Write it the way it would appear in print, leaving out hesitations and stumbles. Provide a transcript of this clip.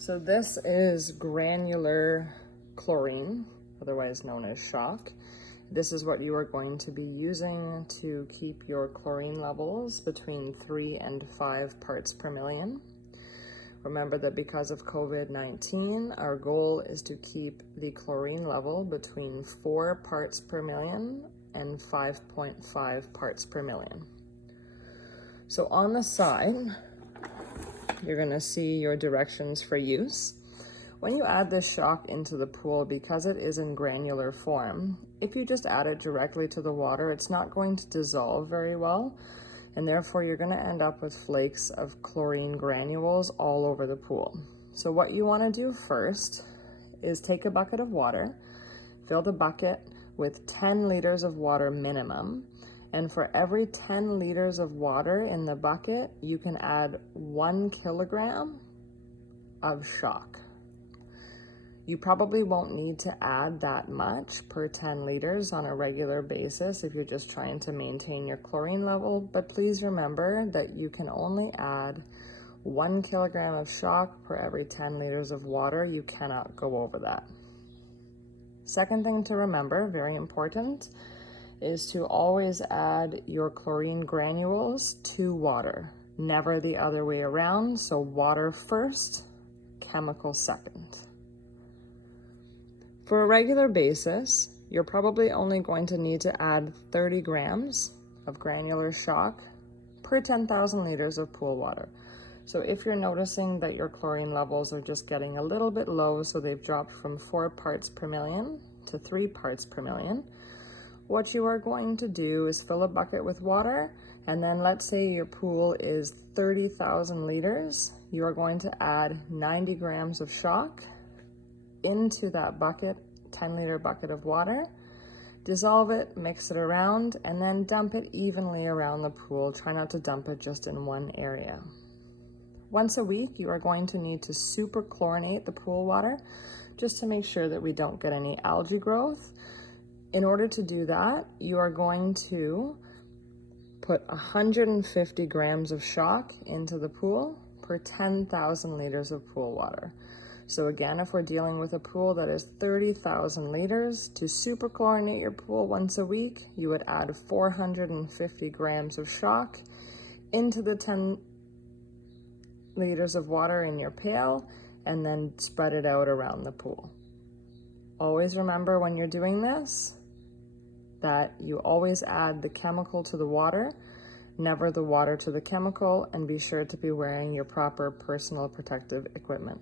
So this is granular chlorine, otherwise known as shock. This is what you are going to be using to keep your chlorine levels between 3 and 5 parts per million. Remember that because of COVID-19, our goal is to keep the chlorine level between 4 parts per million and 5.5 parts per million. So on the side, you're going to see your directions for use. When you add this shock into the pool, because it is in granular form, if you just add it directly to the water, it's not going to dissolve very well, and therefore you're going to end up with flakes of chlorine granules all over the pool. So what you want to do first is take a bucket of water, fill the bucket with 10 liters of water minimum, and for every 10 liters of water in the bucket, you can add 1 kilogram of shock. You probably won't need to add that much per 10 liters on a regular basis if you're just trying to maintain your chlorine level, but please remember that you can only add 1 kilogram of shock per every 10 liters of water. You cannot go over that. Second thing to remember, very important, is to always add your chlorine granules to water, never the other way around. So water first, chemical second. For a regular basis, you're probably only going to need to add 30 grams of granular shock per 10,000 liters of pool water. So if you're noticing that your chlorine levels are just getting a little bit low, so they've dropped from 4 parts per million to 3 parts per million, what you are going to do is fill a bucket with water, and then let's say your pool is 30,000 liters. You are going to add 90 grams of shock into that bucket, 10-liter bucket of water, dissolve it, mix it around, and then dump it evenly around the pool. Try not to dump it just in one area. Once a week, you are going to need to superchlorinate the pool water just to make sure that we don't get any algae growth. In order to do that, you are going to put 150 grams of shock into the pool per 10,000 liters of pool water. So again, if we're dealing with a pool that is 30,000 liters, to superchlorinate your pool once a week, you would add 450 grams of shock into the 10 liters of water in your pail, and then spread it out around the pool. Always remember when you're doing this, that you always add the chemical to the water, never the water to the chemical, and be sure to be wearing your proper personal protective equipment.